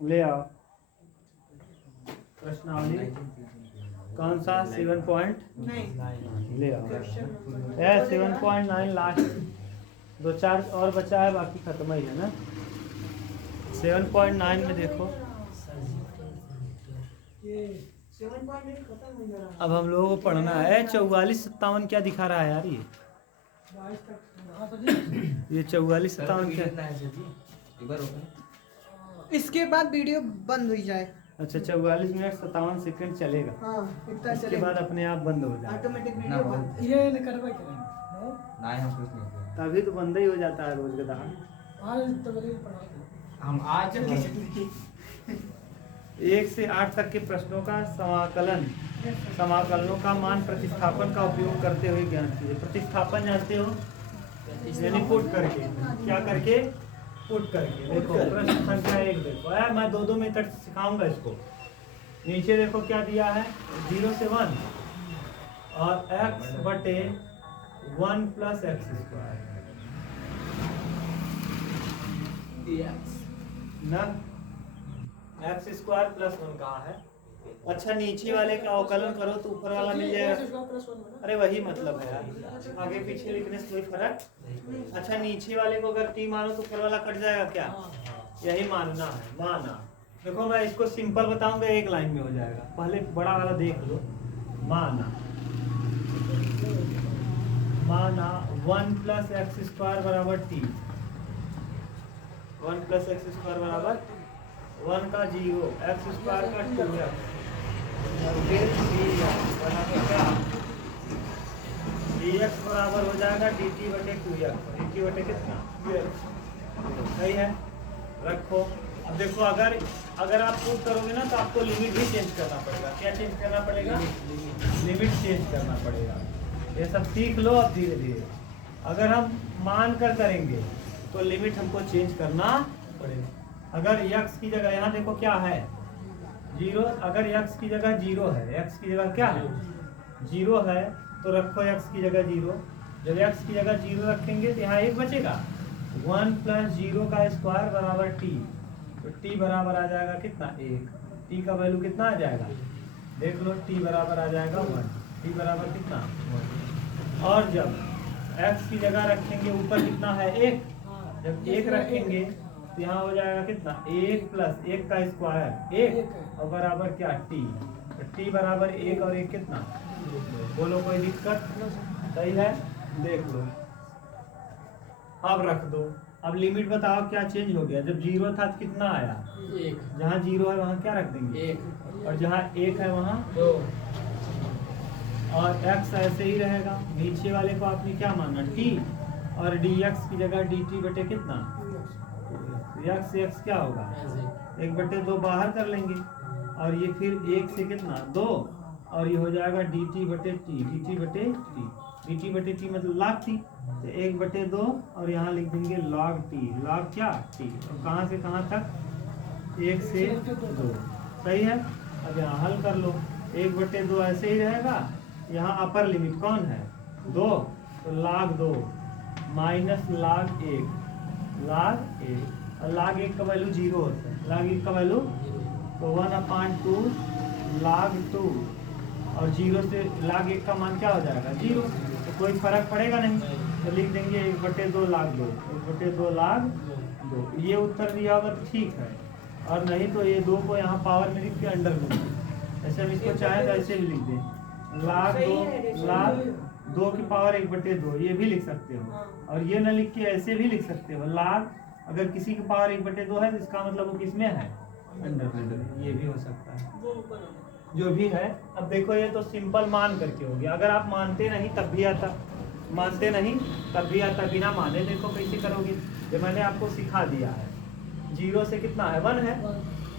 ले आओ प्रश्नावली। कौन सा 7.9 ले आओ। 7.9 लास्ट, 2-4 और बचा है, बाकी खत्म ही है ना। 7.9 में देखो, अब हम लोगों को पढ़ना है 44-57 क्या दिखा रहा है यार ये 44-57 क्या। इसके बाद वीडियो बंद हो जाए। अच्छा 44 मिनट 57 सेकंड चलेगा। हाँ, इतना इसके चलेगा। बाद अपने आप बंद हो जाएगा। ऑटोमेटिक वीडियो बंद। ये करवाई करें नहीं, हम कुछ नहीं किया। तभी तो बंद ही हो जाता है रोज गधा। हम आज 1 से 8 तक के प्रश्नों का समाकलनों का मान प्रतिस्थापन का उपयोग करते हुए ज्ञात कीजिए। प्रतिस्थापन जानते हो, यानी पुट करके, क्या करके, पुट करके। देखो प्रश्न संख्या 1 देखो, मैं 2-2 मेथड सिखाऊंगा इसको। नीचे देखो क्या दिया है, 0 से 1 और x बटे 1 प्लस एक्स स्क्वायर ना, एक्स स्क्वायर प्लस 1 कहाँ है। अच्छा नीचे वाले का अवकलन करो तो ऊपर वाला मिल जाएगा। अरे वही मतलब है यार, आगे पीछे लिखने से कोई फर्क। अच्छा नीचे वाले को अगर t मानो तो ऊपर वाला कट जाएगा क्या, यही मानना है। माना, देखो मैं इसको सिंपल बताऊंगा, एक लाइन में हो जाएगा। पहले बड़ा वाला देख लो। माना 1 प्लस एक्स स्क्वायर बराबर t, 1 प्लस एक्स स्क्वायर बराबर 1 का 0, एक्स स्क्वायर का 2x, dx बराबर हो जाएगा dt बटे 2x, dt बटे कितना, सही है। रखो। अब देखो अगर आप पुट करोगे ना तो आपको लिमिट भी चेंज करना पड़ेगा। क्या चेंज करना पड़ेगा, लिमिट चेंज करना पड़ेगा। ये सब सीख लो अब धीरे धीरे। अगर हम मान कर करेंगे तो लिमिट हमको चेंज करना पड़ेगा। अगर x की जगह, यहाँ देखो क्या है 0, अगर x की जगह 0 है, x की जगह क्या है 0 है, तो रखो x की जगह 0। जब x की जगह 0 रखेंगे तो यहाँ 1 बचेगा। 1 प्लस 0 का स्क्वायर बराबर t, तो t बराबर आ जाएगा कितना 1। t का वैल्यू कितना आ जाएगा, देख लो, t बराबर आ जाएगा 1, t बराबर कितना 1। और जब x की जगह रखेंगे ऊपर कितना है 1, जब 1 रखेंगे तो यहाँ हो जाएगा कितना 1 प्लस 1 का स्क्वायर 1 और बराबर क्या t, तो t बराबर 1 और 1 कितना, बोलो कोई दिक्कत, सही है। देख लो, अब रख दो। अब लिमिट बताओ क्या चेंज हो गया। जब 0 था तो कितना आया 1, जहाँ 0 है वहाँ क्या रख देंगे 1, और जहाँ 1 है वहाँ 2, और x ऐसे ही रहेगा। नीचे वाले को आपने क्या माना t, और dx की जगह dt बटे कितना, x से x क्या होगा 1/2 बाहर कर लेंगे, और ये फिर 1 से कितना 2, और ये हो जाएगा dt बटे t, dt बटे t मतलब log t, तो 1/2 और यहाँ लिख देंगे log t, log क्या t, और कहाँ से कहाँ तक 1 से 2, सही है। अब यहाँ हल कर लो, 1/2 ऐसे ही रहेगा। यहाँ अपर लिमिट कौन है 2, तो log 2 माइनस log 1, log 1, और log 1 का वैल्यू 0 होता है, log 1 का वैल्यू तो 1/2 log 2, और 0 से log 1 का मान क्या हो जाएगा 0, तो कोई फर्क पड़ेगा नहीं, तो लिख देंगे 1/2 log 2, 1/2 log 2। ये उत्तर दिया होगा तो ठीक है, और नहीं तो ये 2 को यहाँ पावर में लिख के अंडर में, ऐसे हम इसको चाहे तो ऐसे भी लिख दें log 2 की पावर 1/2, ये भी लिख सकते हो। और ये ना लिख के ऐसे भी लिख सकते हो log, अगर किसी की पावर 1/2 है तो इसका मतलब वो किसमें है अंडर में, ये भी हो सकता है, जो भी है। अब देखो ये तो सिंपल मान करके हो गया। अगर आप मानते नहीं तब भी आता, मानते नहीं तब भी आता, बिना माने देखो कैसे करोगे। ये मैंने आपको सिखा दिया है। 0 से कितना है 1 है,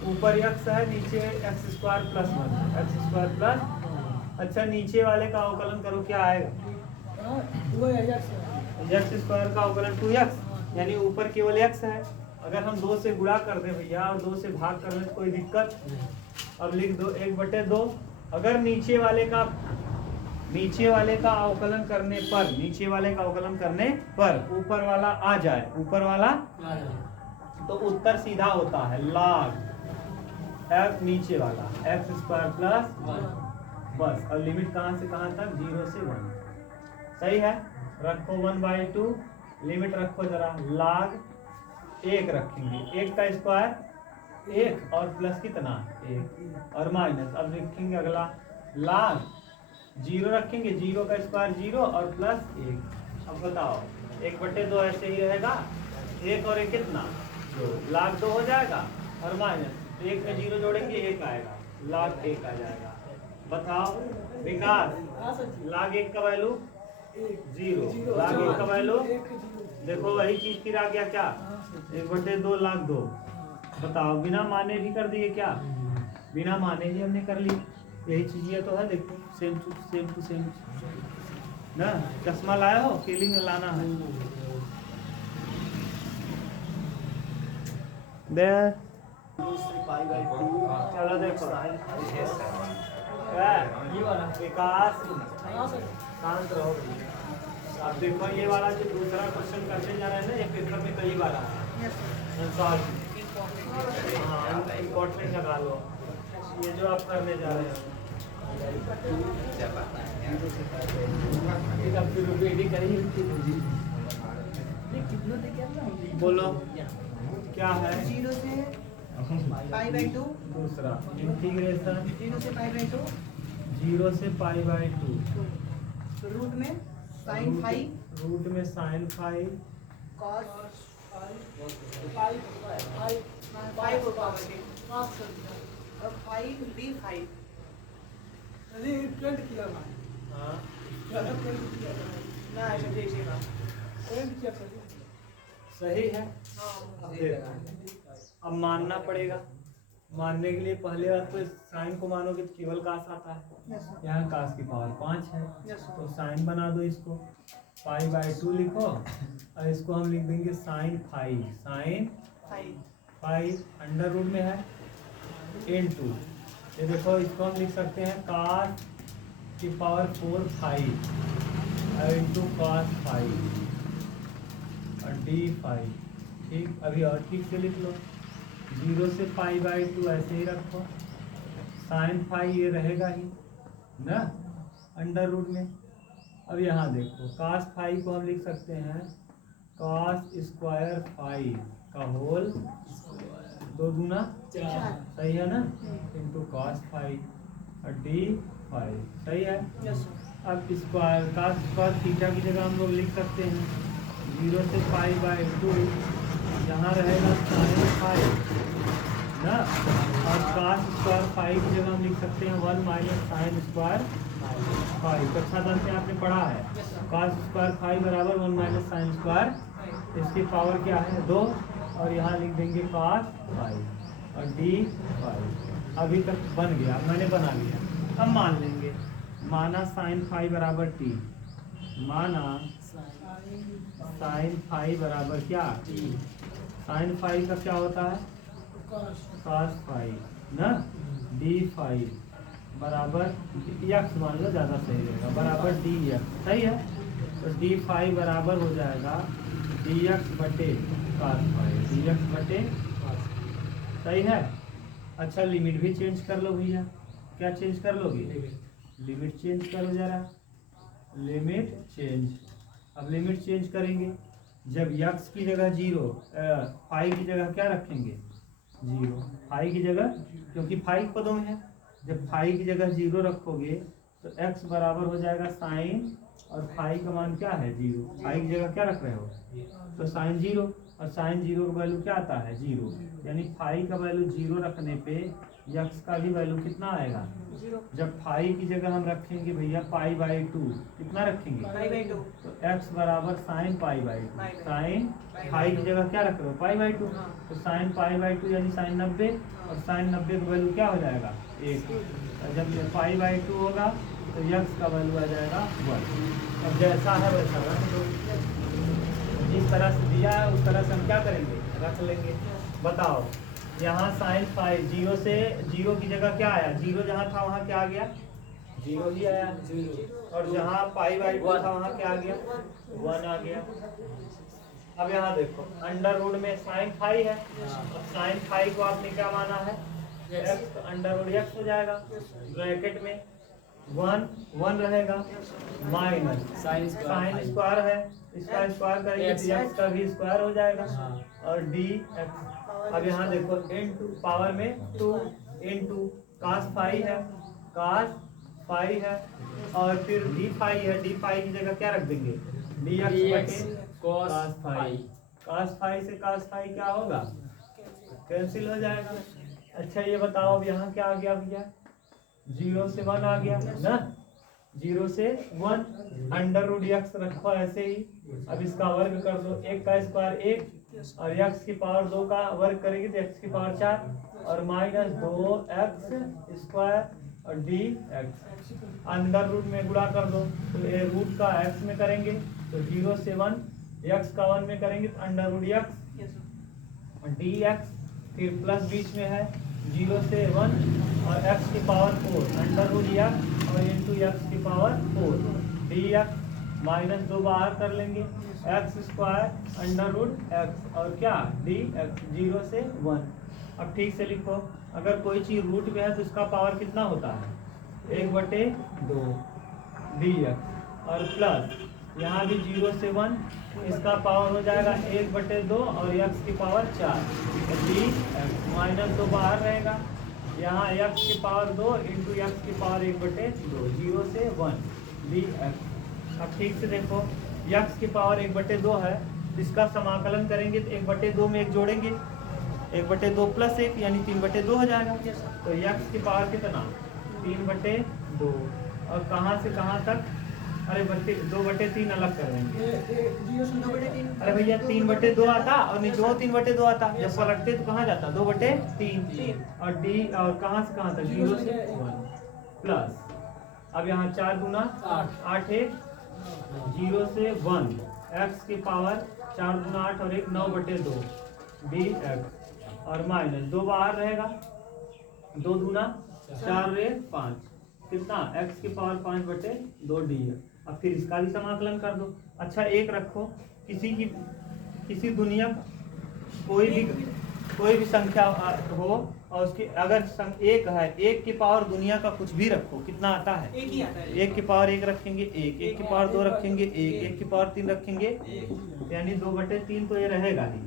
ऊपर x है, नीचे x square plus 1, x square plus. अच्छा नीचे वाले का अवकलन करो, क्या आएगा एक्स स्क्वायर का अवकलन 2x, यानी ऊपर केवल x है। अगर हम 2 से गुणा कर दें भैया और 2 से भाग कर दें तो कोई दिक्कत। अब लिख दो 1/2। अगर नीचे वाले का अवकलन करने पर, नीचे वाले का अवकलन करने पर ऊपर वाला आ जाए, ऊपर वाला तो उत्तर सीधा होता है log एक्स नीचे वाला एक्स स्क्वायर प्लस बस, और लिमिट कहाँ से कहाँ तक 0 से 1। सही है, रखो 1/2, लिमिट रखो जरा, log 1 रखेंगे, 1 का स्क्वायर 1 और प्लस कितना 1 और माइनस, अब लिखेंगे अगला log 0 रखेंगे, 0 का स्क्वायर 0 और प्लस 1। अब बताओ 1/2 ऐसे ही रहेगा, 1 और 1 कितना 2, log 2 हो जाएगा और माइनस 1 में 0 जोड़ेंगे 1 आएगा, log 1 आ जाएगा। बताओ विकास, log 1 का वैल्यू 0, log 1 का वैल्यू देखो वही चीज फिर आ गया क्या 1/2 log 2। बताओ बिना माने भी कर दिए क्या, बिना माने ही हमने कर ली, यही चीज ये तो है। देखो सेम टू सेम ना, चश्मा लाए हो, फीलिंग में लाना है। चलो देखो विकास शांत रहो। अब देखो ये वाला जो दूसरा क्वेश्चन करने जा रहे हैं ना, ये पेपर में कई बार आया है, हाँ इम्पोर्टेंट लगा लो, ये जो आप करने जा रहे हो बोलो क्या है, 0 से π/2, दूसरा इंटीग्रेशन 0 से π/2, 0 से π/2, रूट में sin फाई, रूट में sin फाई, cos फाई को पावर और 5 d फाई। अरे प्रिंट किया भाई, हाँ ना ऐसे जैसे ना प्रिंट किया सर। सही है। अब देखो, अब मानना पड़ेगा, मानने के लिए पहले आप तो साइन को मानोगे तो केवल कास आता है, यहाँ कास की पावर 5 है, तो साइन बना दो इसको, π/2 लिखो और इसको हम लिख देंगे sin phi, sin phi under root में है * ये देखो इसको हम लिख सकते हैं cos की power 4 phi into cos phi और d फाई। ठीक, अभी और ठीक से लिख लो, 0 से π/2 ऐसे ही रखो, sin फाई ये रहेगा ही ना अंडर रूट में। अब यहाँ देखो cos फाई को हम लिख सकते हैं cos स्क्वायर फाई का होल 2 दूना 4, सही है ना, इंटू cos फाई और d फाई, सही है। अब स्क्वायर cos स्क्वायर थीटा की जगह हम लोग लिख सकते हैं 0 से π/2, यहाँ रहेगा sin फाई ना, और cos स्क्वायर फाई की जगह हम लिख सकते हैं 1 - sin स्क्वायर फाई। कक्षा 10 में आपने पढ़ा है cos स्क्वायर फाई बराबर 1 - sin स्क्वायर, इसकी पावर क्या है 2, और यहाँ लिख देंगे cos फाई और d फाई। अभी तक बन गया, मैंने बना लिया। अब मान लेंगे, माना sin फाई बराबर t, माना sin फाई बराबर क्या t, sin फाई का क्या होता है cos फाई ना, d फाई बराबर x मान लो ज़्यादा सही रहेगा, बराबर dx, सही है। तो d फाई बराबर हो जाएगा dx बटे cos फाई, dx बटे, सही है। अच्छा लिमिट भी चेंज कर लो भैया, क्या चेंज कर लोगे, लिमिट चेंज करो जरा, लिमिट चेंज। अब लिमिट चेंज करेंगे, जब x की जगह 0, फाई की जगह क्या रखेंगे 0, फाई की जगह, क्योंकि फाई पदों में है, जब फाई की जगह 0 रखोगे तो x बराबर हो जाएगा साइन, और फाई का मान क्या है 0, फाई की जगह क्या रख रहे हो तो साइन 0, और साइन 0 का वैल्यू क्या आता है 0, यानी फाई का वैल्यू 0 रखने पे x का भी वैल्यू कितना आएगा 0। जब फाई की जगह हम रखेंगे भैया π/2, कितना रखेंगे π/2, तो x बराबर साइन π/2, साइन फाई की जगह क्या रख रहे हो π/2, तो साइन π/2 यानी साइन 90, और साइन 90 का वैल्यू क्या हो जाएगा 1, और जब ये π/2 होगा तो x का वैल्यू आ जाएगा 1। अब जैसा है वैसा रख दो, जिस तरह से दिया है उस तरह से हम क्या करेंगे रख लेंगे। बताओ यहाँ साइन फाई 0 से 0 की जगह क्या आया, 0 जहाँ था वहाँ क्या आ गया 0 ही आया, और जहाँ π/2 था वहाँ क्या आ गया 1 आ गया। अब यहाँ देखो अंडर रूट में साइन फाई है, अब साइन फाई को आपने क्या माना है एक्स तो अंडर रूट एक्स हो जाएगा। ब्रैकेट में 1 रहेगा माइनस साइन साइन स्क्वायर है, इसका स्क्वायर करेंगे तो एक्स का भी स्क्वायर हो जाएगा और डी एक्स। अब यहाँ देखो इनटू पावर में 2 इनटू cos फाई है, cos फाई है और फिर डी फाई है, डी फाई की जगह क्या रख देंगे डी एक्स बटे cos फाई। cos फाई से cos फाई क्या होगा कैंसिल हो जाएगा। अच्छा ये बताओ अब यहाँ क्या आ गया भैया 0 से 1 आ गया ना, 0 से 1 अंडर रूट एक्स रखो ऐसे ही। अब इसका वर्ग कर दो, 1 का स्क्वायर 1 और x की पावर 2 का वर्ग करेंगे तो x की पावर 4 और माइनस 2x स्क्वायर और डी एक्स। अंडर रूट में गुणा कर दो तो ये रूट का x में करेंगे तो 0 से 1 x का 1 में करेंगे तो under root x d x. फिर प्लस बीच में है 0 से 1 और x की पावर 4 अंडर रूट एक्स और इंटू एक्स की पावर 4 डी एक्स माइनस 2 बाहर कर लेंगे x square under root x और क्या डी एक्स 0 से 1। अब ठीक से लिखो अगर कोई चीज़ रूट में है तो इसका पावर कितना होता है 1/2 डी एक्स और प्लस यहाँ भी 0 से 1 इसका पावर हो जाएगा 1/2 और x की पावर 4 डी एक्स माइनस 2 बाहर रहेगा यहाँ x की पावर 2 इंटू एक्स की पावर 1/2 0 से 1 डी एक्स। अब ठीक से देखो x की पावर 1/2 है, इसका समाकलन करेंगे तो 1/2 में 1 जोड़ेंगे 1/2 प्लस 1 यानी 3/2 हो जाएगा। तो x की पावर कितना 3/2 और कहाँ से कहाँ तक अरे 2/3 अलग कर देंगे। अरे भैया 3/2 आता और नीचे 3/2 आता, जब पलटते तो कहाँ जाता 2/3 और डी और कहाँ से कहाँ तक 0 से 1 प्लस। अब यहाँ 4 दूना 8 1 0 से 1 x की पावर 4 दूना 8 और 1 9/2 डी एक्स और माइनस 2 बाहर रहेगा 2 दूना 4 1 5 कितना x की पावर 5/2 डी है। अब फिर इसका भी समाकलन कर दो। अच्छा एक रखो किसी दुनिया कोई भी संख्या हो और उसकी अगर एक है 1 की पावर दुनिया का कुछ भी रखो कितना आता है 1 ही आता है। 1 की पावर 1 रखेंगे 1 की पावर 2 रखेंगे 1 की पावर 3 रखेंगे यानी 2/3 तो ये रहेगा ही।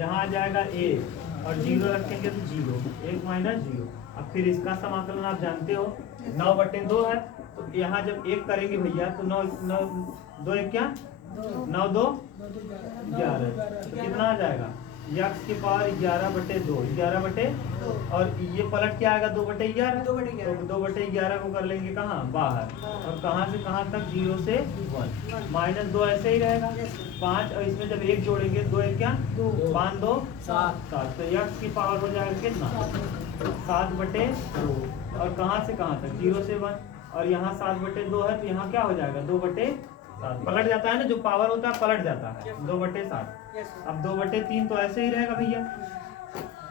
यहाँ आ जाएगा 1 और 0 रखेंगे तो 0 1 माइनस 0। अब फिर इसका समाकलन आप जानते हो 9/2 है तो यहाँ जब 1 करेंगे भैया तो 9 2 1 क्या 9 2 11 तो कितना आ जाएगा x की पावर 11/2 11 और ये पलट क्या आएगा 2/11 तो 2/11 को कर लेंगे कहाँ बाहर और कहाँ से कहाँ तक 0 से 1 माइनस 2 ऐसे ही रहेगा 5 और इसमें जब 1 जोड़ेंगे 2 1 क्या 5 2 7 तो x की पावर हो जाएगा कितना 7/2 और कहाँ से कहाँ तक 0 से 1 और यहाँ 7/2 है तो यहाँ क्या हो जाएगा 2/7 पलट जाता है ना जो पावर होता है पलट जाता है 2/7। अब 2/3 तो ऐसे ही रहेगा भैया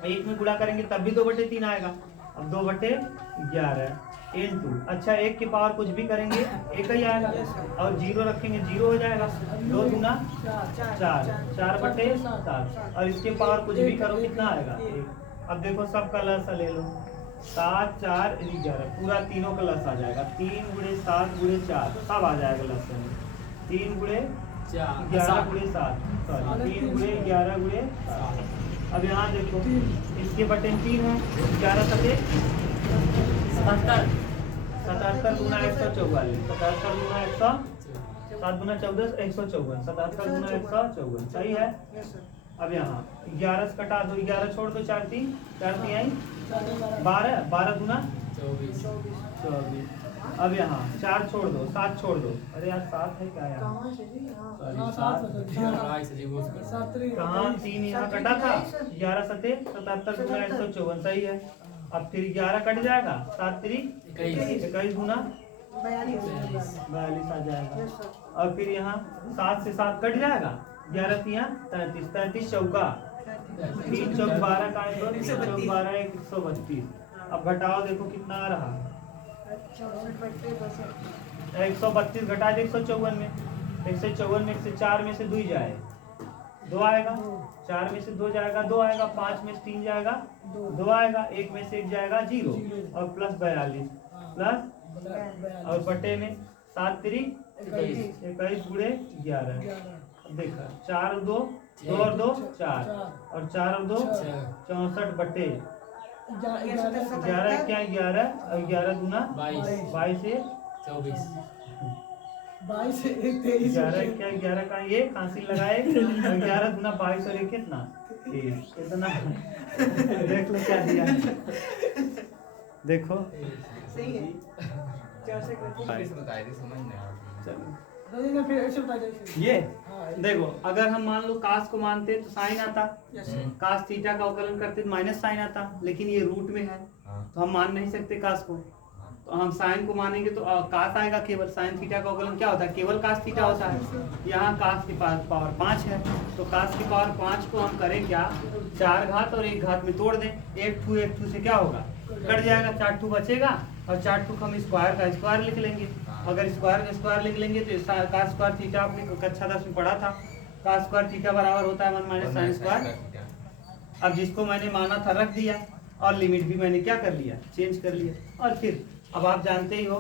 1 में गुणा करेंगे तब भी 2/3 आएगा। अब 2/11 इंटू अच्छा 1 की पावर कुछ भी करेंगे 1 ही आएगा और 0 रखेंगे 0 हो जाएगा 2 दूना 4 4/7 और इसके पावर कुछ भी करो कितना आएगा 1। अब देखो सबका लसा ले लो 7 4 11 पूरा तीनों का लस आ जाएगा 3 × 7 × 4 सब आ जाएगा लस में 3 × 11 × 7 सॉरी 3 × 11 × 7। अब यहाँ देखो इसके बटन 3 है 11 7 77 गुना 144 77 गुना 100 7 गुना 14 154 77 गुना 154 सही है। अब यहाँ 11 से कटा दो 11 छोड़ दो 4 3 आई 12 12 गुना 24। अब यहाँ 4 छोड़ दो 7 छोड़ दो अरे यार 7 है क्या यार कहाँ 3 यहाँ कटा था 11 7 77 गुना 154 सही है। अब फिर 11 कट जाएगा 7 3 21 गुना 42 आ जाएगा। और फिर यहाँ 7 से 7 कट जाएगा 11 3 33 33 चौका 3 चौक 12 का 12 132। अब घटाओ देखो कितना आ रहा 132 घटा दे 154 में 154 में से 4 में से 2 जाए 2 आएगा, 4 में से 2 जाएगा 2 आएगा, 5 में से 3 जाएगा 2 आएगा, 1 में से 1 जाएगा 0 और प्लस 42 प्लस और बटे में 7 तिरिक 21 गुणे 11। देखा 4 और 2 2 और 2 4 और 4 और 2 64 बटे 11 क्या 11 और 11 दूना 22 से 24 11 क्या 11 का ये फांसी लगाए और 11 दूना 22 और 1 कितना 23 कितना देख लो क्या दिया देखो सही है। कैसे करते चलो ये देखो अगर हम मान लो कास को मानते तो साइन आता, कास थीटा का अवकलन करते तो माइनस साइन आता, लेकिन ये रूट में है तो हम मान नहीं सकते कास को, तो हम साइन को मानेंगे तो कास आएगा केवल। साइन थीटा का अवकलन क्या होता है, केवल कास थीटा होता है। यहाँ कास की पावर 5 है तो कास की पावर 5 को हम करें क्या, 4 घात और 1 घात में तोड़ दें, 1 2 से क्या होगा कट जाएगा, 4 2 बचेगा और 4 2 हम स्क्वायर का स्क्वायर लिख लेंगे। अगर स्क्वायर का स्क्वायर लिख लेंगे तो का स्क्वायर थीटा आपने कक्षा 10 में पढ़ा था, का स्क्वायर थीटा बराबर होता है 1 माइनस साइन स्क्वायर। अब जिसको मैंने माना था रख दिया और लिमिट भी मैंने क्या कर लिया चेंज कर लिया। और फिर अब आप जानते ही हो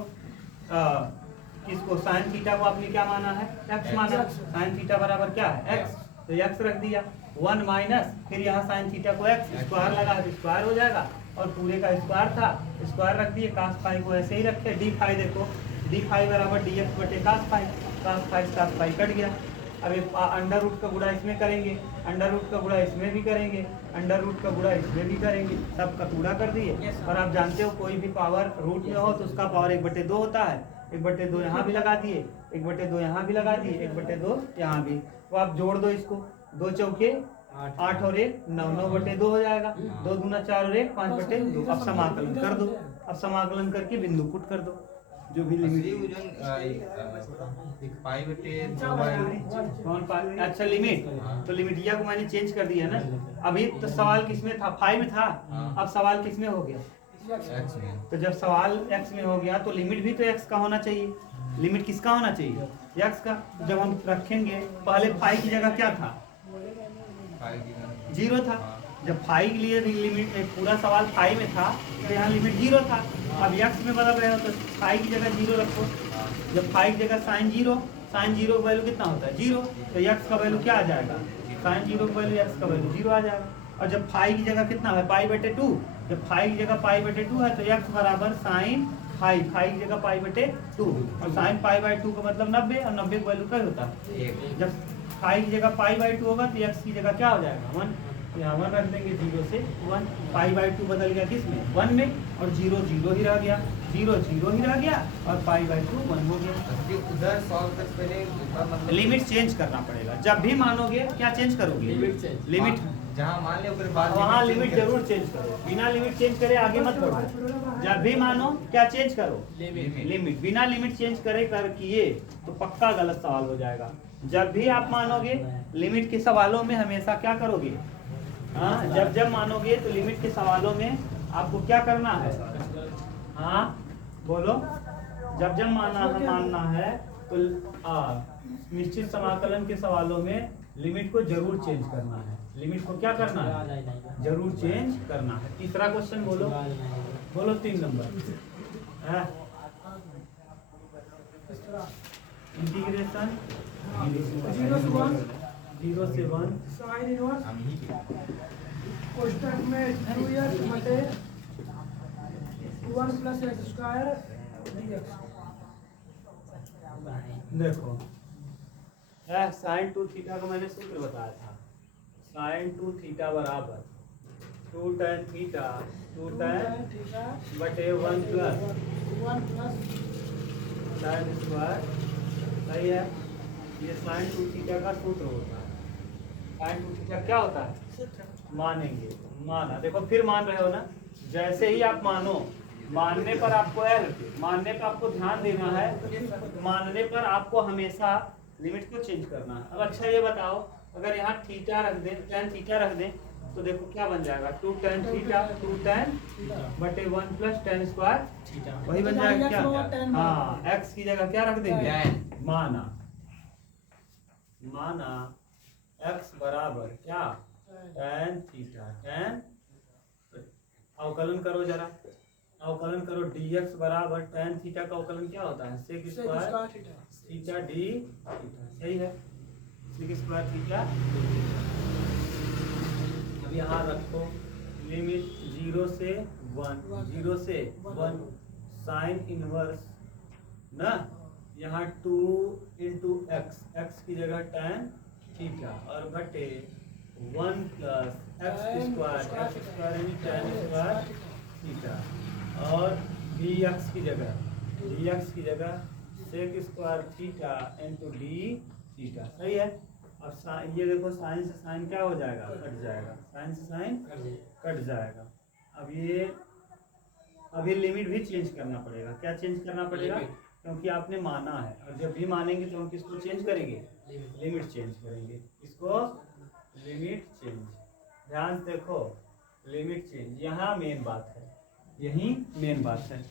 किसको साइन थीटा को आपने क्या माना है x माना, साइन थीटा बराबर क्या है x, तो x रख दिया 1 माइनस फिर यहाँ साइन थीटा को x स्क्वायर लगा तो स्क्वायर हो जाएगा और पूरे का स्क्वायर था स्क्वायर रख दिए, कास फाई को ऐसे ही रखे, डी फाई देखो डी फाई बराबर डी एक्स बटे कास फाई कट गया। अब ये अंडर रूट का गुणा इसमें करेंगे, अंडर रूट का गुणा इसमें भी करेंगे, अंडर रूट का गुणा इसमें भी करेंगे, सब का गुणा कर दिए। और आप जानते हो कोई भी पावर रूट में हो तो उसका पावर 1/2 होता है, 1/2 यहाँ भी लगा दिए, 1/2 यहाँ भी लगा दिए, 1/2 यहाँ भी, तो आप जोड़ दो इसको, 2 चौके 8 और 1 9 9/2 हो जाएगा, 2 दूना 4 और 1 5/2। अब समाकलन कर दो, अब समाकलन करके बिंदु पुट कर दो जो भी लिमिट अच्छा लिमिट, तो लिमिट या को मैंने चेंज कर दिया ना। अभी तो सवाल किसमें था, फाई में था, अब सवाल किसमें हो गया x में। तो जब सवाल x में हो गया तो लिमिट भी तो x का होना चाहिए। लिमिट किसका होना चाहिए x का। जब हम रखेंगे पहले फाई की जगह क्या था 0 था, जब फाई के लिए लिमिट पूरा सवाल फाई में था तो यहाँ लिमिट 0 था। अब x में बदल रहे हो तो फाई की जगह 0 रखो, जब फाई की जगह साइन 0 का वैल्यू कितना होता है 0, तो x का वैल्यू क्या आ जाएगा साइन 0 का वैल्यू x का वैल्यू 0 आ जाएगा। और जब फाई की जगह कितना है π/2, जब फाई की जगह π/2 है तो x बराबर साइन फाई की जगह π/2 और साइन π/2 का मतलब 90 और 90 का वैल्यू क्या होता है जब फाई की जगह π/2 होगा तो x की जगह क्या हो जाएगा 1, यहाँ 1 रख देंगे 0 से 1, π/2 बदल गया किसमें 1 में और 0 0 ही रह गया, 0 0 ही रह गया और π/2 1 हो गया। उधर सॉल्व तक पहले लिमिट चेंज करना पड़ेगा, जब भी मानोगे क्या चेंज करोगे लिमिट जहाँ मान ले फिर बाद वहाँ लिमिट जरूर चेंज करो, बिना लिमिट चेंज करे आगे मत बढ़ो। जब भी मानो क्या चेंज करो लिमिट, बिना लिमिट चेंज करे कर किए तो पक्का गलत सवाल हो जाएगा। जब भी आप मानोगे लिमिट के सवालों में हमेशा क्या करोगे, हाँ जब मानोगे तो लिमिट के सवालों में आपको क्या करना है, हाँ बोलो, जब मानना है तो निश्चित समाकलन के सवालों में लिमिट को जरूर चेंज करना है, लिमिट को क्या करना है जरूर चेंज करना है। तीसरा क्वेश्चन बोलो 3 नंबर इंटीग्रेशन 0 से 1 साइन इनवर्स हम ही कोष्ठक में 2x बटे 1 प्लस x स्क्वायर dx। देखो साइन 2 थीटा का मैंने सूत्र बताया था, साइन 2 थीटा बराबर 2 tan थीटा 2 tan बटे 1 प्लस साइन स्क्वायर, सही है। ये साइन 2 थीटा का सूत्र होता है। साइन 2 थीटा क्या होता है मानेंगे, माना देखो फिर मान रहे हो ना, जैसे ही आप मानो मानने पर आपको मानने पर आपको ध्यान देना है, मानने पर आपको हमेशा लिमिट को चेंज करना है। अब अच्छा ये बताओ अगर यहाँ थीटा रख दें tan थीटा रख दें तो देखो क्या बन जाएगा 2 tan थीटा 2 tan बटे 1 प्लस tan स्क्वायर वही बन जाएगा क्या, हाँ x की जगह क्या रख देंगे माना x बराबर क्या tan थीटा tan अवकलन करो जरा, अवकलन करो dx बराबर tan थीटा का अवकलन क्या होता है sec square theta d theta, सही है sec स्क्वायर थीटा। अब यहाँ रखो लिमिट 0 से 1 0 से 1 साइन इनवर्स ना, यहाँ 2 इंटू x की जगह tan थीटा और बटे 1 प्लस x स्क्वायर यानी tan स्क्वायर थीटा और dx की जगह sec square theta into d theta, सही है। अब ये देखो साइन से साइन क्या हो जाएगा, कट जाएगा, साइन से साइन कट जाएगा। अब ये अभी लिमिट भी चेंज करना पड़ेगा, क्या चेंज करना पड़ेगा, क्योंकि आपने माना है और जब भी मानेंगे तो हम किसको चेंज करेंगे, लिमिट चेंज करेंगे, इसको लिमिट चेंज। ध्यान से देखो लिमिट चेंज, यहाँ मेन बात है, यही मेन बात है।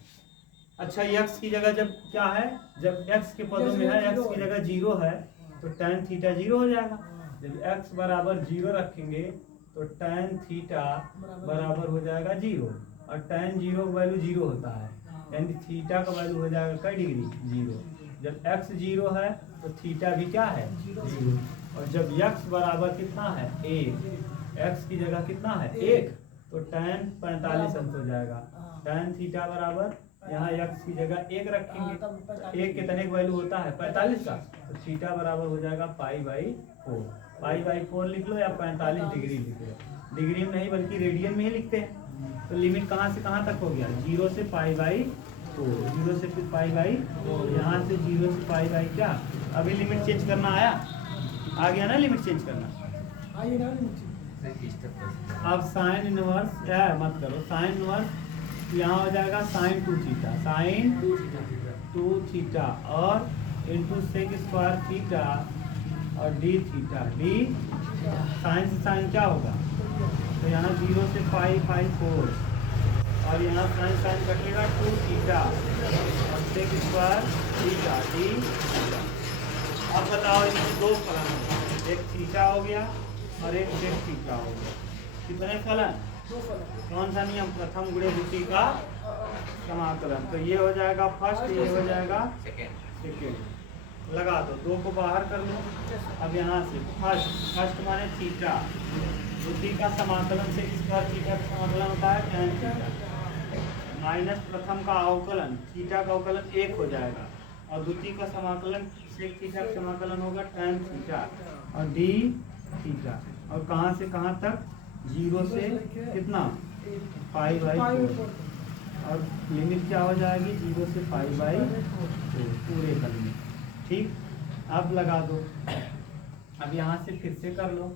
अच्छा x की जगह जब क्या है, जब x के पदों में है x की जगह 0 है तो tan थीटा 0 हो जाएगा। जब x बराबर 0 रखेंगे तो tan थीटा बराबर हो जाएगा 0 और tan 0 का वैल्यू 0 होता है, यानी थीटा का वैल्यू हो जाएगा कई डिग्री 0। जब x 0 है तो थीटा भी क्या है 0 और जब x बराबर कितना है 1, x की जगह कितना है 1 तो tan 45 अंश हो जाएगा। tan थीटा बराबर यहाँ x की जगह 1 रखेंगे तो 1 कितने का वैल्यू होता है 45 का, तो थीटा बराबर हो जाएगा π/4, π/4 लिख लो या 45 डिग्री लिख लो, डिग्री में नहीं बल्कि रेडियन में ही लिखते हैं। तो लिमिट कहाँ से कहाँ तक हो गया 0 से π/4, 0 से फिर π/4, यहाँ से 0 से π/, क्या अभी लिमिट चेंज करना आया, आ गया ना लिमिट चेंज करना। अब साइन इनवर्स क्या है मत करो, साइन इनवर्स यहाँ हो जाएगा sin 2 थीटा, sin 2 थीटा और इंटू सेक स्क्वायर थीटा और d थीटा, d साइन से साइन क्या होगा, तो यहाँ 0 से π/4 और यहाँ साइन साइन कटेगा 2 थीटा और sec square theta d theta. अब बताओ इसमें दो फलन, एक थीटा हो गया और एक सेक थीटा हो गया, कितने फलन, कौन सा नियम, प्रथम गुणे द्वितीय का समाकलन। तो ये हो जाएगा फर्स्ट, ये हो जाएगा सेकेंड, लगा दो, दो को बाहर कर लो। अब यहाँ से फर्स्ट माने थीटा, द्वितीय का समाकलन से स्क्वायर थीटा का समाकलन होता है tan थीटा माइनस प्रथम का अवकलन, थीटा का अवकलन 1 हो जाएगा और द्वितीय का समाकलन सेक थीटा का समाकलन होगा tan थीटा और d थीटा और कहाँ से कहाँ तक 0 से कितना π/4 और लिमिट क्या हो जाएगी 0 से π/4 पूरे करने, ठीक। अब लगा दो, अब यहाँ से फिर से कर लो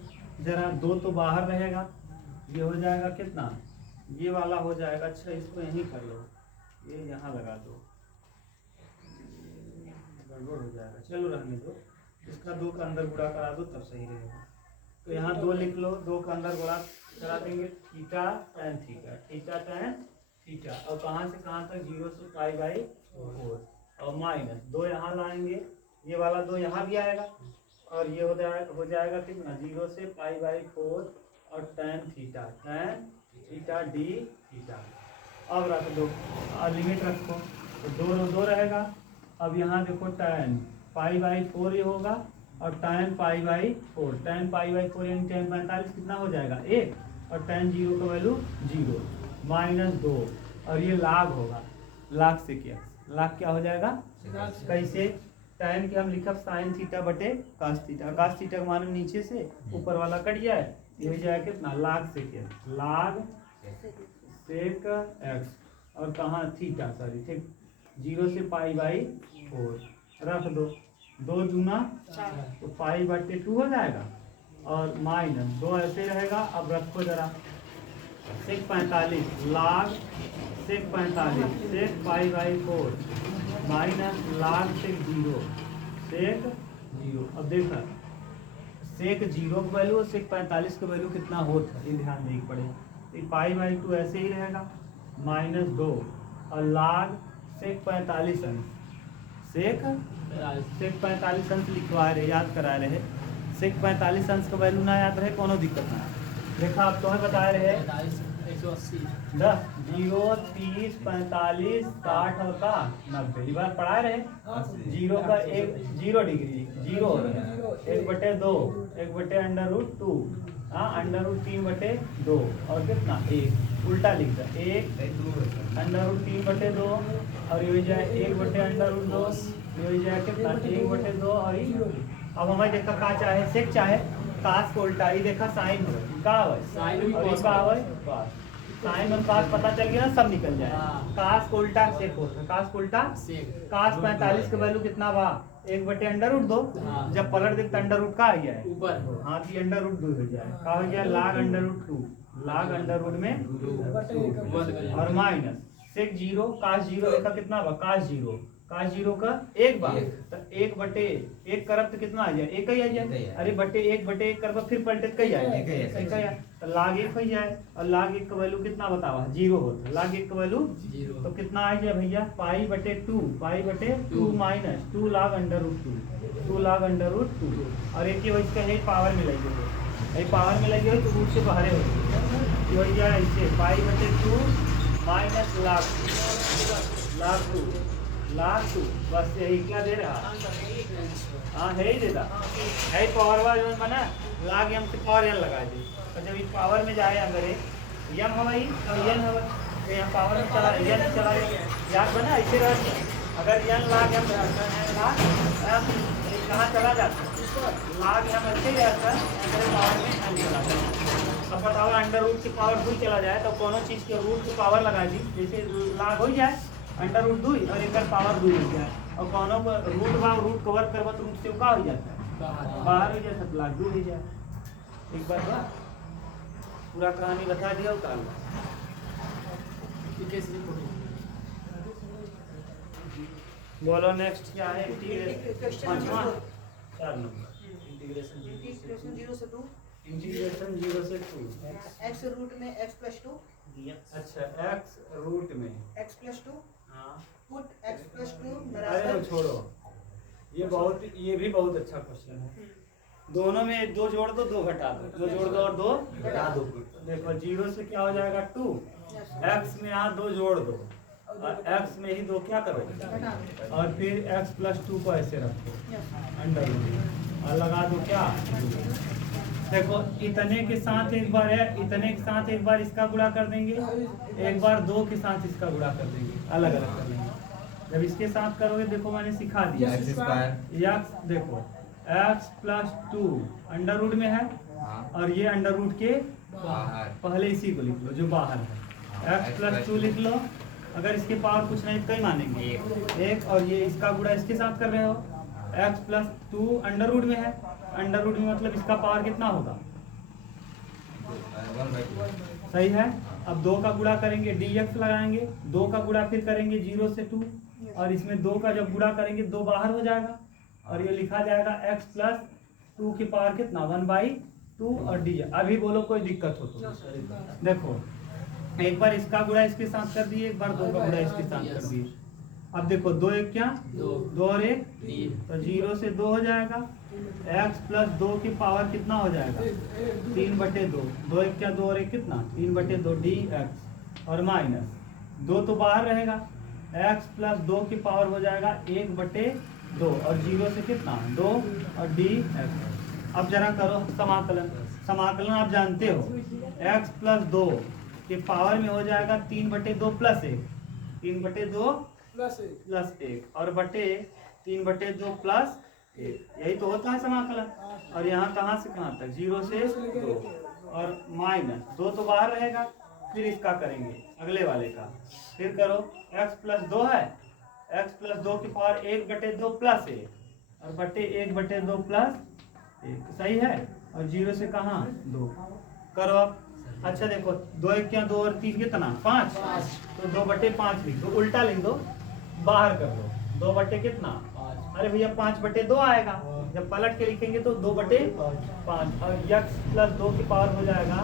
जरा, 2 तो बाहर रहेगा, ये हो जाएगा कितना, ये वाला हो जाएगा, अच्छा इसको यहीं कर लो, ये यहाँ लगा दो, गड़बड़ हो जाएगा, चलो रहने दो, इसका 2 का अंदर गुणा करा दो तब सही रहेगा। तो यहाँ 2 लिख लो, 2 का अंदर गुणा करा देंगे, theta tan theta, theta tan theta और कहाँ से कहाँ तक 0 से π/4 और माइनस 2 यहाँ लाएंगे, ये वाला 2 यहाँ भी आएगा और ये हो जाएगा कितना 0 से π/4 और tan थीटा d थीटा। अब रख दो और लिमिट रखो तो 2 रहेगा। अब यहाँ देखो tan π/4 ये होगा और tan π/4, tan π/4 यानी tan 45 कितना हो जाएगा 1 और tan 0 का वैल्यू 0 माइनस 2 और ये लाग होगा, लाग से क्या, लाग क्या हो जाएगा, कैसे, tan के हम लिखा साइन थीटा बटे कास थीटा, कास थीटा का मान नीचे से ऊपर वाला कट जाए, ये हो जाएगा कितना लाग से क्या, लाग सेक x और कहाँ थीटा, सॉरी ठीक 0 से π/4 रख दो, 2 दूना तो π/2 हो जाएगा और माइनस 2 ऐसे रहेगा। अब रखो जरा सेक 45 लाग सेक 45 सेक π/4 माइनस लाग सेक 0 सेक 0। अब देखा सेक 0 का वैल्यू और सेक 45 का वैल्यू कितना होता है, ये ध्यान देना पड़ेगा। π/2 ऐसे ही रहेगा माइनस 2 और लाग सेक 45 अंश, सेक 45 अंश लिखवा रहे, याद करा रहे, सेक 45 अंश का वैल्यू ना याद रहे कोनो दिक्कत ना। देखा आप तुम्हें बता रहे हैं 180 10 0 30 45 60 और का 90 ये बार पढ़ा रहे जीरो का एक 0 डिग्री 0 हो रहा है 1/2 1/√2 हाँ √3/2 और कितना 1 उल्टा लिख दे 1 √3/2 और ये हो जाए 1/√2 ये हो जाए कितना 1/2 और ये अब हमें देखा का चाहे सेक चाहे कास को उल्टा ही देखा साइन का है साइन भी और cos का है बस साइन और कास पता चल गया ना सब निकल जाए हाँ। कास को उल्टा सेक होता है कास को उल्टा सेक कास 45 का वैल्यू कितना बा 1/√2 हाँ। जब पलट दे तो अंडर रूट का आ जाए ऊपर हाँ तो अंडर रूट 2 हो जाए का हो गया log√2 log में और माइनस सेक 0 कास 0 का कितना बा कास 0 का एक बार तो 1/1 करब तो कितना आ जाए एक ही आ जाए अरे बटे 1/1 करब फिर पलटे तो कई आ जाए एक ही आ तो log 1 हो जाए और log 1 का वैल्यू कितना बतावा 0 होता log 1 का वैल्यू 0 तो कितना आ जाए भैया पाई/2 माइनस 2 log√2 और एक ही वजह का है पावर में लगी हुई है पावर में लगी हुई तो रूट से बाहर हो ये हो जाए ऐसे पाई/2 माइनस log2 बस यही क्या दे रहा हाँ है ही देता है पावर वाला जो बना log m से पावर n लगा दे तो जब इस पावर में जाए अगर m हवाई तो n हवा तो यहाँ पावर में चला n चला याद बना ऐसे रह अगर n log m कहाँ चला जाता log m ऐसे ही रहता है पावर में n चला जाता अब बताओ अंडर रूट की पावर 2 चला जाए तो कोनो चीज़ के रूट की पावर लगा दी जैसे log हो जाए अंडर√2 और एक पावर 2 हो जाए और कोनो रूट कवर करबा तो रूट से का हो जाता है बाहर हो जाए तो log 2 हो जाए एक बार बा पूरा कहानी बता दिया उतार बोलो नेक्स्ट क्या है पांचवा 4 नंबर इंटीग्रेशन 0 से 2 इंटीग्रेशन 0 से 2 x रूट में x+2 अच्छा x रूट में x+2 हाँ पुट x+2 अरे बराबर छोड़ो ये भी बहुत अच्छा क्वेश्चन है दोनों में 2 जोड़ दो 2 घटा दो 2 जोड़ दो और 2 घटा दो देखो 0 से क्या हो जाएगा 2 x में यहाँ 2 जोड़ दो और x में ही 2 क्या करो और फिर x+2 को ऐसे रखो अंडर और लगा दो क्या देखो इतने के साथ एक बार है इतने के साथ एक बार इसका गुणा कर देंगे एक बार 2 के साथ इसका गुणा कर देंगे अलग अलग कर लेंगे जब इसके साथ करोगे देखो मैंने सिखा दिया x देखो x+2 अंडर रूट में है और ये अंडर रूट के पहले इसी को लिख लो जो बाहर है x+2 लिख लो अगर इसके पावर कुछ नहीं तो कई मानेंगे एक और ये इसका गुणा इसके साथ कर रहे हो x+2 अंडर रूट में है अंडर रूट में मतलब इसका पावर कितना होगा सही है अब 2 का गुणा करेंगे dx लगाएंगे 2 का गुणा फिर करेंगे 0 से 2 और इसमें 2 का जब गुणा करेंगे 2 बाहर हो जाएगा और ये लिखा जाएगा x+2 की पावर कितना 1/2 और dx अभी बोलो कोई दिक्कत हो तो देखो एक बार इसका गुणा इसके साथ कर दिए एक बार 2 का गुणा इसके साथ कर दिए अब देखो 2 1 क्या 2 और 1 तो 0 से 2 हो जाएगा x+2 की पावर कितना हो जाएगा 3/2 2 1 क्या 2 और 1 कितना 3/2 dx और माइनस 2 तो बाहर रहेगा x+2 की पावर हो जाएगा 1/2 और 0 से कितना 2 और dx अब जरा करो समाकलन आप जानते हो x+2 के पावर में हो जाएगा 3/2 प्लस 1 3/2 प्लस 1 और बटे 3/2 प्लस 1 यही तो होता है समाकलन और यहाँ कहाँ से कहाँ तक 0 से 2 और माइनस 2 तो बाहर रहेगा फिर इसका करेंगे अगले वाले का फिर करो x+2 है x+2 की पावर 1/2 प्लस 1 और बटे 1/2 प्लस 1 सही है और 0 से कहाँ 2 करो अब अच्छा देखो 2 1 क्या 2 और 3 कितना 5 तो 2/5 लिख दो उल्टा लिख दो बाहर कर दो 2 कितना अरे भैया 5/2 आएगा जब पलट के लिखेंगे तो 2/5 और x+2 की पावर हो जाएगा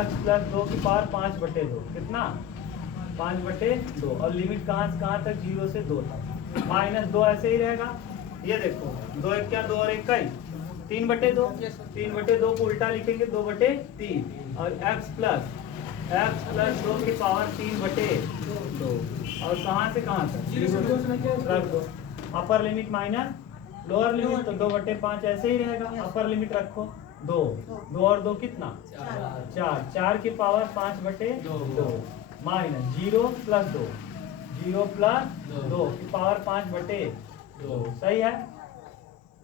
x+2 की पावर 5/2 कितना 5/2 और लिमिट कहाँ से कहाँ तक 0 से 2 तक -2 ऐसे ही रहेगा ये देखो 2 1 क्या 2 और 1 कई 3/2, 3/2 को उल्टा लिखेंगे 2/3 और x प्लस 2 की पावर 3/2 और कहाँ से कहाँ तक रख दो। Upper limit minus lower limit तो 2/5 ऐसे ही रहेगा। अपर लिमिट रखो 2 और 2 कितना 4 की पावर 5/2 माइनस 0 प्लस 2 की पावर 5/2 सही है।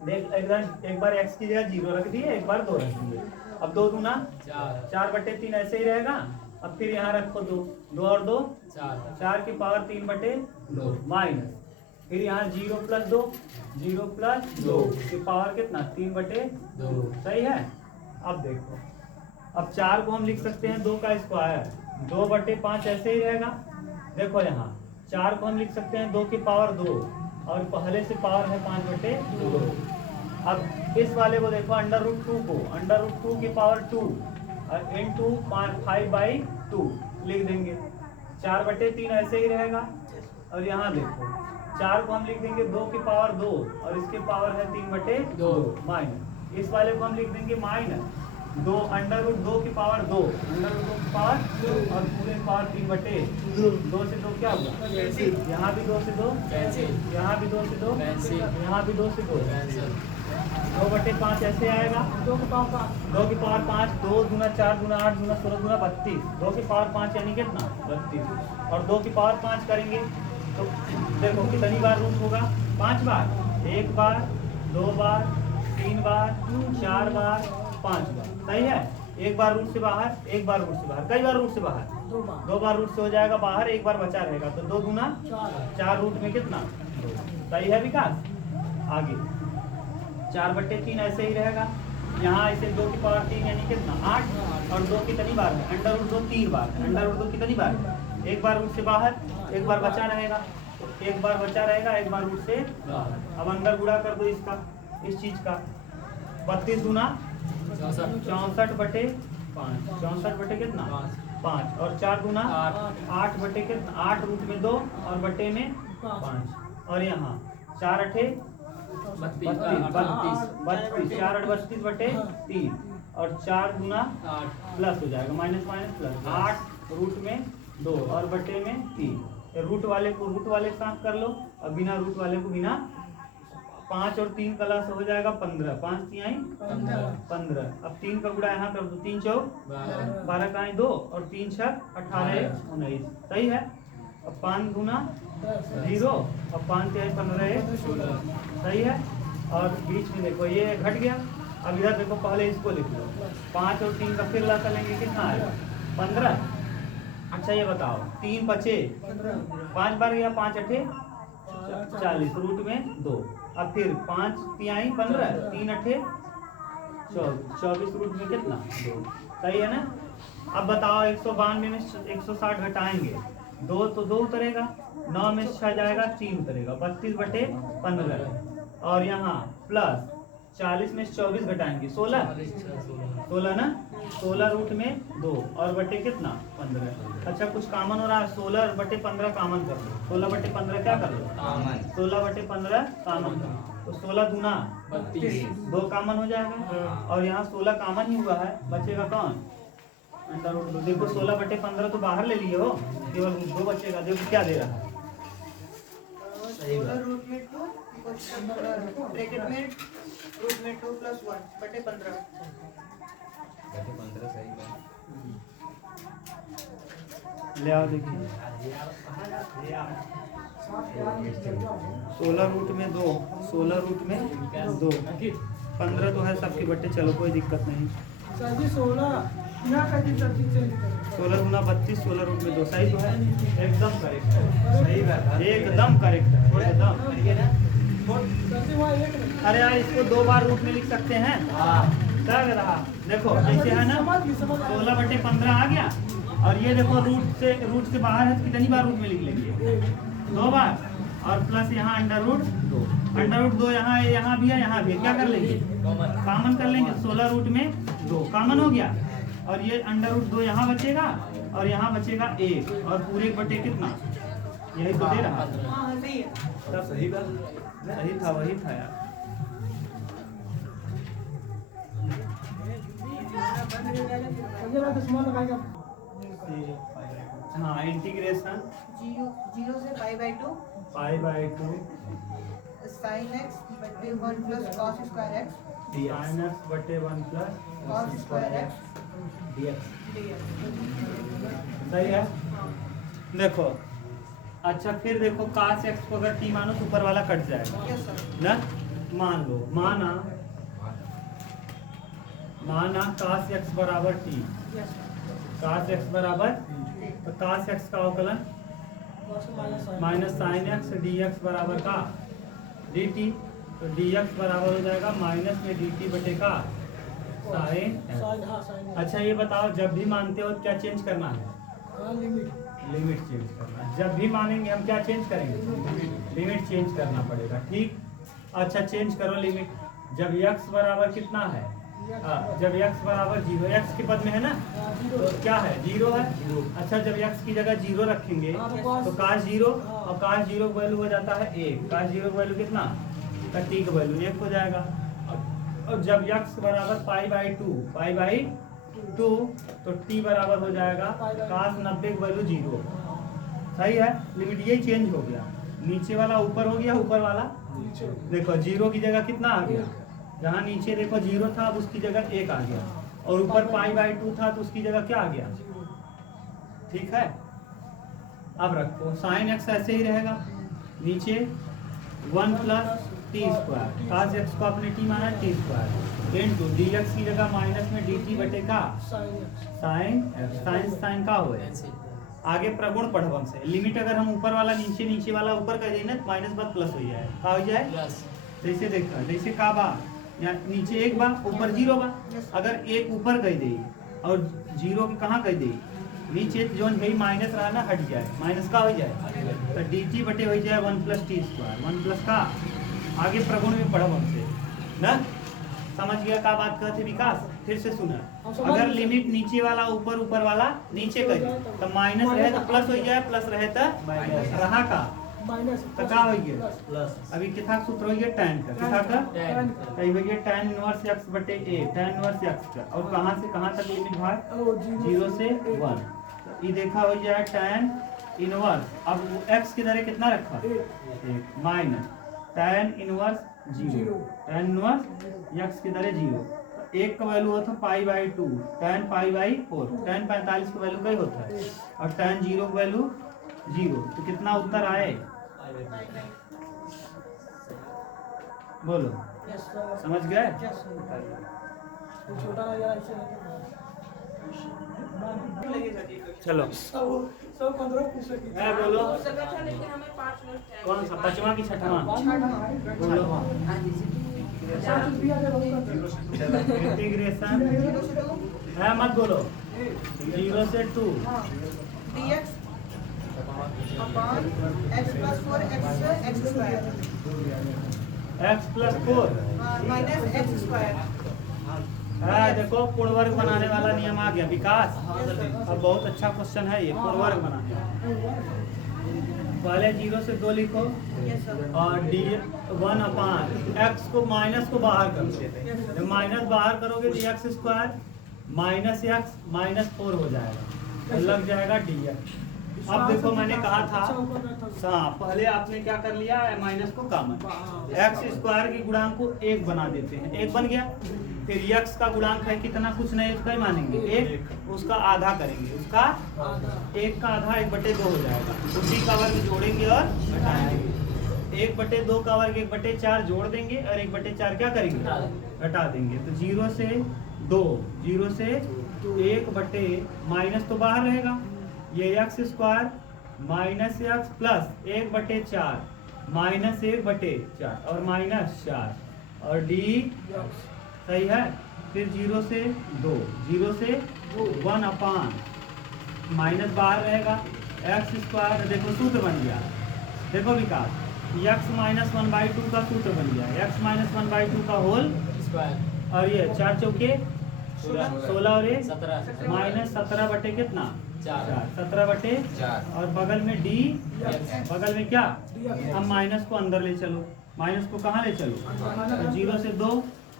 देख एक बार x की जगह 0 रख दिए, एक बार 2 रख दिए। अब 2 दूना 4/3 ऐसे ही रहेगा। अब फिर यहाँ रखो 2 और 2 4 की पावर 3/2 माइनस फिर यहाँ 0 प्लस 2 की पावर कितना 3/2 सही है। अब देखो अब 4 को हम लिख सकते हैं 2 का स्क्वायर 2/5 ऐसे ही रहेगा। देखो यहाँ 4 को हम लिख सकते हैं 2 की पावर 2 और पहले से पावर है 5/2। अब इस वाले को देखो √2 को √2 की पावर 2 और into 5/2 लिख देंगे। 4/3 ऐसे ही रहेगा। और यहाँ देखो 4 को हम लिख देंगे 2 की पावर 2 और इसके पावर है 3/2 माइनस इस वाले को हम लिख देंगे माइनस 2 √2 की पावर 2 √2 की पावर और पूरे पावर 3/2 2 से 2 क्या हुआ यहाँ भी 2 से 2 यहाँ भी 2 से 2 यहाँ भी 2 से 2 2/5 ऐसे आएगा। 2 की पावर 5 2 दूना 4 दूना 8 दूना 16 दूना 32 2 की पावर 5 यानी कितना 32 और 2 की पावर 5 करेंगे तो देखो कितनी बार रूट होगा 5 बार 1 बार 2 बार 3 बार 4 बार 5 बार सही है। एक बार रूट से बाहर एक बार रूट से बाहर कई बार रूट से बाहर 2 बार रूट से हो जाएगा बाहर 1 बार बचा रहेगा तो 2 दूना 4 रूट में कितना सही है विकास। आगे 4/3 ऐसे ही रहेगा। यहाँ ऐसे 2 की पावर 3 यानी कितना 8 और 2 कितनी बार है √2 3 बार √2 कितनी बार है 1 बार रूट से बाहर 1 बार बचा रहेगा तो 1 बार बचा रहेगा 1 बार रूट से अब अंदर गुणा कर दो इसका इस चीज का 32 दूना 64/5 64 कितना 5 और 4 दूना 8 कितना 8 रूट में 2 और बटे में 5 और यहाँ 4 8 32 4 8 32/3 और 4 गुना प्लस हो जाएगा माइनस प्लस 8 रूट में 2 और बटे में 3 रूट वाले को रूट वाले के साथ कर लो और बिना रूट वाले को बिना 5 और 3 प्लस हो जाएगा 15 5 3 15 अब 3 का गुणा यहाँ कर दो 3 चौक 12 का 2 और 3 6 18 19 सही है। अब 5 गुना 0 और 5 3 15 सही है। और बीच में देखो ये घट गया। अब इधर देखो पहले इसको लिख लो 5 और 3 का फिर लसा लेंगे कितना आएगा 15। अच्छा ये बताओ 3 बचे 5 बार गया 5 8 40 रूट में 2 अब फिर 5 3 15 3 8 24 रूट में कितना 2 सही है ना। अब बताओ 192 में 160 घटाएंगे 2 तो 2 उतरेगा 9 में 6 जाएगा 3 उतरेगा 32/15 और यहाँ प्लस 40 में 24 घटाएंगे 16 ना 16 रूट में 2 और बटे कितना 15। अच्छा कुछ कॉमन हो रहा है 16/15 कॉमन कर लो 16/15 क्या कर लो 16/15 कॉमन कर तो 16 दूना 32 2 कॉमन हो जाएगा और यहाँ 16 कॉमन ही हुआ है बचेगा कौन √2। देखो 16/15 तो बाहर ले लिए हो केवल 2 बचेगा। देखो क्या दे रहा है 16 रूट में 2 ब्रैकेट में रूट में 2 + 1/15 ले आओ देखिए 16 रूट में 2 16 रूट में 2 15 तो है सबके बट्टे चलो कोई दिक्कत नहीं 16 गुना 32 16 रूट में 2 सही तो है एकदम करेक्ट है सही बात है एकदम करेक्ट है एकदम। अरे यार इसको 2 बार रूट में लिख सकते हैं लग रहा देखो जैसे है ना 16/15 आ गया और ये देखो रूट से बाहर है कितनी बार रूट में लिख लेंगे 2 बार और प्लस यहाँ √2 यहाँ भी है यहाँ भी है क्या कर लेंगे कॉमन कर लेंगे 16 रूट में 2 कॉमन हो गया और ये √2 यहाँ बचेगा और यहाँ बचेगा 1 और पूरे बटे कितना यही तो दे रहा सही है सही था वही था यार। हाँ इंटीग्रेशन जीरो से pi by two sin x बटे 1 plus cos square x sin x बटे 1 plus cos square x dx। dx। सही है। देखो अच्छा फिर देखो cos x को अगर t मानो तो ऊपर वाला कट जाएगा यस सर। ना। मान लो माना cos x बराबर t, yes sir. cos x बराबर तो cos x का अवकलन माइनस sin x dx बराबर का dt, तो dx बराबर हो जाएगा माइनस में dt बटे का sin x। अच्छा ये बताओ जब भी मानते हो क्या चेंज करना है? लिमिट चेंज करना है। जब भी मानेंगे हम क्या चेंज करेंगे? लिमिट चेंज करना पड़ेगा। ठीक। अच्छा चेंज करो लिमिट। जब x बराबर कितना है? जब x बराबर 0, x के पद में है ना, तो क्या है? 0 है। अच्छा जब x की जगह 0 रखेंगे तो cos 0 और cos 0 का वैल्यू हो जाता है 1। cos 0 का वैल्यू कितना? तो t का वैल्यू 1 हो जाएगा। और जब x बराबर पाई बाई 2 तो t बराबर हो जाएगा cos 90 का वैल्यू 0। सही है। लिमिट ये चेंज हो गया। नीचे वाला ऊपर हो गया, ऊपर वाला देखो 0 की जगह कितना आ गया? जहाँ नीचे देखो 0 था अब उसकी जगह 1 आ गया, और ऊपर पाई बाई 2 था तो उसकी जगह क्या आ गया? ठीक है। अब रखो sin x ऐसे ही रहेगा, नीचे 1 plus T square, cos x को आपने t माना टी स्क्वायर इंटू dx की जगह माइनस में dt बटे का sin x। साइन का हो आगे प्रगुण पढ़ो हमसे। लिमिट अगर हम ऊपर वाला नीचे वाला ऊपर कर दें ना तो माइनस बाद प्लस हो जाए। का हो जाए? जैसे देखा जैसे का बा या नीचे 1 बा ऊपर 0 बा, अगर 1 ऊपर कह दे और 0 कहाँ कह दे नीचे जो है माइनस रहा ना हट जाए, माइनस का हो जाए तो dt बटे हो जाए 1 प्लस टी स्क्वायर। 1 प्लस का आगे प्रगुण में पढ़ो हमसे ना। समझ गया का बात कहते विकास? फिर से सुना। अगर लिमिट नीचे वाला ऊपर वाला नीचे कर तो माइनस रहे तो प्लस हो जाए, प्लस रहे तो रहा का तो का हो गया प्लस। अभी कितना सूत्र हो गया? tan का। कितना का? कहीं हो गया tan इनवर्स x बटे a, tan इनवर्स x का। और कहाँ से कहाँ तक लिमिट भाग? 0 से 1। तो ये देखा हो जाए tan इनवर्स। अब x की दर कितना रखा? 1 minus tan inverse 0, tan inverse x की दर 0। 1 का वैल्यू होता है pi by 2, tan pi by 4, tan 45 का वैल्यू क्या होता है, और tan 0 का वैल्यू 0। तो कितना उत्तर आए? बोलो। समझ गए? चलो बोलो कौन सा? 5वां की 6वां? बोलो। इंटीग्रेशन है मत बोलो। 0 से 2 dx upon x plus 4 x square x plus 4 minus x square. देखो पूर्ण वर्ग बनाने वाला नियम आ गया विकास। अब बहुत अच्छा क्वेश्चन है ये, पूर्ण वर्ग बनाने। पहले 0 से 2 लिखो और d 1 अपान x को माइनस को बाहर करो। जब माइनस बाहर करोगे तो x square minus x minus 4 हो जाएगा, तो लग जाएगा dx। अब देखो मैंने कहा था हाँ पहले आपने क्या कर लिया? माइनस को कॉमन, एक्स स्क्वायर के गुणांक को 1 बना देते हैं, 1 बन गया। फिर x का गुणांक है कितना? कुछ नहीं, उसका ही मानेंगे 1, उसका आधा करेंगे, उसका 1 का आधा 1/2 हो जाएगा। उसी का वर्ग जोड़ेंगे और घटाएंगे। 1/2 का वर्ग 1/4 जोड़ देंगे और 1/4 क्या करेंगे? घटा देंगे। तो 0 से 2, 0 से 1 बटे माइनस तो बाहर रहेगा, ये x square minus x plus 1/4 minus 1/4 और माइनस 4 और d सही है। फिर 0 से 2, 0 से 1 अपान माइनस बाहर रहेगा x स्क्वायर। देखो सूत्र बन गया, देखो विकास x माइनस 1/2 का सूत्र बन गया, x माइनस 1/2 का होल स्क्वायर। और ये 4 चौके 16 और 1 माइनस 17 बटे कितना? 4, 17/4 और बगल में d, बगल में क्या? हम माइनस को अंदर ले चलो, माइनस को कहाँ ले चलो? तो 0 से 2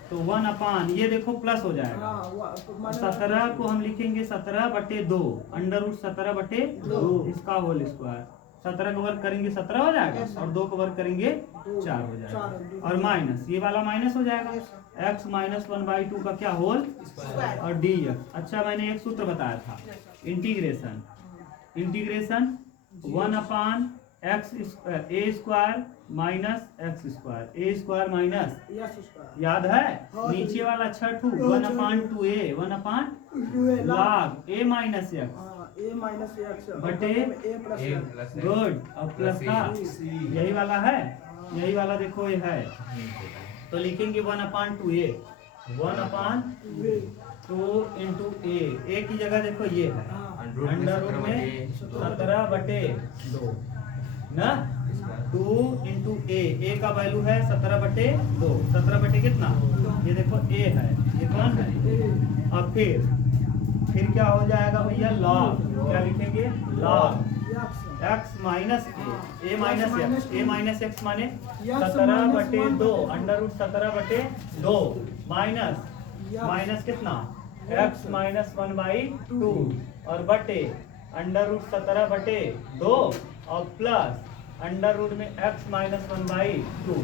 तो 1 अपान ये देखो प्लस हो जाएगा। 17 को हम लिखेंगे 17/2 अंडर रूट 17/2 इसका होल स्क्वायर। 17 को वर्क करेंगे 17 हो जाएगा और 2 को वर्क करेंगे 4 हो जाएगा और माइनस ये वाला माइनस हो जाएगा। x माइनस 1/2 का क्या होल और dx। अच्छा मैंने एक सूत्र बताया था integration 1 upon x a square minus x square a square minus याद है नीचे वाला छठू 1 अपान 2a 1 upon log a minus x बटे गुड और प्लस का यही वाला है यही वाला देखो ये है तो लिखेंगे 1 अपान 2a 1 अपान 2 इंटू a की जगह देखो ये है अंडर रूट में 17/2 ना 2 इंटू a का वैल्यू है 17/2 17 कितना ये देखो a है ये कौन है और फिर क्या हो जाएगा भैया लॉग क्या लिखेंगे log x minus a minus x माने 17/2 अंडर रूट 17/2 माइनस कितना x माइनस 1/2 और बटे अंडर रूट 17/2 और प्लस अंडर रूट में x माइनस 1/2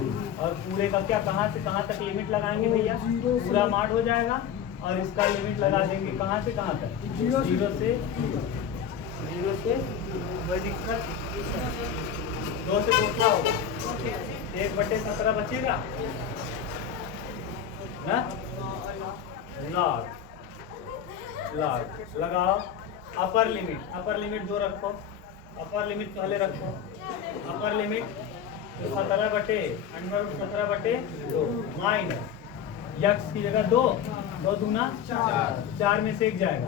और पूरे का क्या कहाँ से कहाँ तक लिमिट लगाएंगे भैया पूरा मार्ट हो जाएगा और इसका लिमिट लगा देंगे कहाँ से कहाँ तक 0 से कोई दिक्कत 2 से 2 क्या होगा 1/17 बचेगा ना लॉग लगाओ अपर लिमिट जो रखो अपर लिमिट पहले रखो अपर लिमिट 17/2 माइनस x की जगह 2 दूना 4 में से 1 जाएगा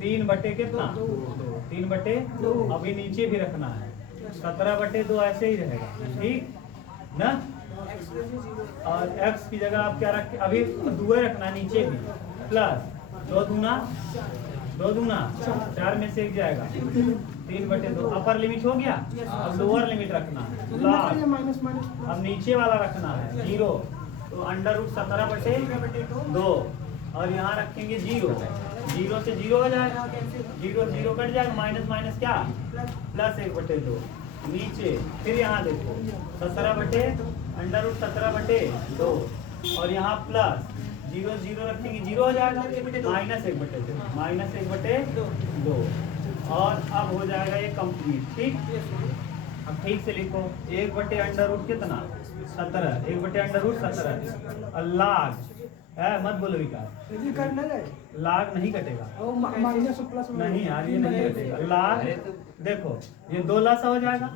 3 कितना 3/2 अभी नीचे भी रखना है 17/2 ऐसे ही रहेगा ठीक ना और x की जगह आप क्या रख अभी 2 रखना नीचे भी प्लस 2 दूना 4 में से 1 जाएगा 3/2 अपर लिमिट हो गया अब लोअर लिमिट रखना है लॉग अब नीचे वाला रखना है 0 तो अंडर रूट 17/2 और यहाँ रखेंगे 0 से 0 हो जाएगा 0 कट जाएगा माइनस क्या प्लस 1/2 नीचे फिर यहाँ देखो 17 अंडर रूट 17/2 और यहाँ प्लस 0 रखेंगे 0 हो जाएगा माइनस 1/2 और अब हो जाएगा ये कंप्लीट ठीक अब ठीक से लिखो 1 अंडर रूट कितना 17 1 अंडर रूट 17 और लाग है मत बोलो विकास लाग नहीं कटेगा नहीं यार ये नहीं कटेगा लाग देखो ये 2 लासा हो जाएगा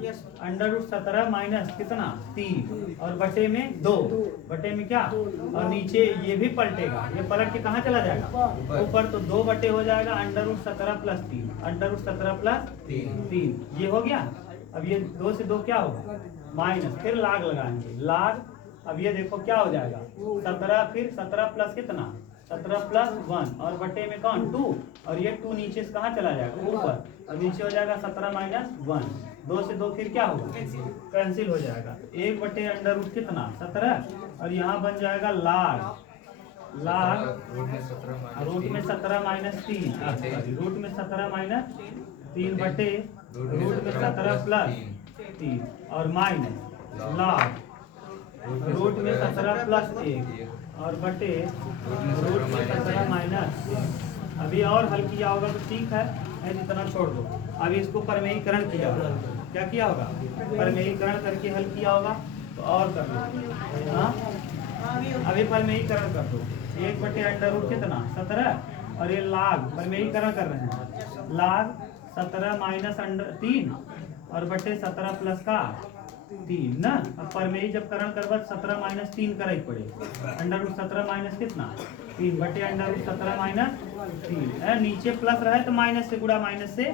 अंडर रूट 17 माइनस कितना 3 और बटे में 2 बटे में क्या और नीचे ये भी पलटेगा ये पलट के कहाँ चला जाएगा ऊपर तो 2 बटे हो जाएगा under root 17 plus 3 under root 17 plus 3 ये हो गया अब ये 2 से 2 क्या होगा माइनस फिर लाग लगाएंगे लाग अब ये देखो क्या हो जाएगा 17 फिर 17 प्लस कितना 17 प्लस 1 और बटे में कौन 2 और ये 2 नीचे से कहाँ चला जाएगा ऊपर और नीचे हो जाएगा 17 माइनस 1 2 से 2 फिर क्या होगा कैंसिल हो जाएगा 1 अंडर रूट कितना 17 और यहाँ बन जाएगा लाग रूट में 17 माइनस 3 रूट में 17 माइनस 3 बटे रूट में 17 प्लस 3 और माइनस लाग रूट में 17 प्लस 1 और बटे रूट में 17 माइनस अभी और हल किया होगा तो ठीक है इतना छोड़ दो अभी इसको परमेयीकरण किया होगा क्या किया होगा परमेयीकरण करके हल किया होगा तो और कर लो हाँ अभी परमेयीकरण कर दो 1 अंडर रूट कितना 17 और ये लाग परमेयीकरण कर रहे हैं लाग 17 माइनस अंडर 3 और बटे 17 प्लस का 3 ना अब परमेयी जब करण करवा 17 माइनस 3 करे पड़े अंडर रूट 17 माइनस कितना 3 बटे अंडर रूट 17 माइनस 3 नीचे प्लस रहे तो माइनस से गुड़ा माइनस से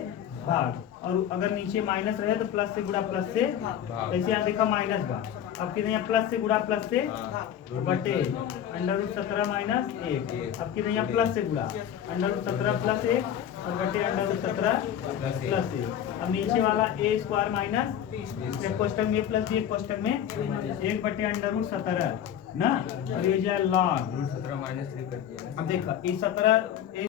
भाग, और अगर नीचे माइनस रहे तो प्लस से गुणा प्लस से, जैसे यहाँ देखा माइनस भाग, अब कितने यहाँ प्लस से गुणा प्लस से बटे √17 माइनस 1, अब कितने यहाँ प्लस से गुणा √17 प्लस 1 और बटे √17 प्लस 1। अब नीचे वाला a स्क्वायर माइनस एक कोष्टक में प्लस b एक कोष्टक में 1 बटे √17 ना, और ये जो है log, √17 -3 कर दिया। अब देखो ये 17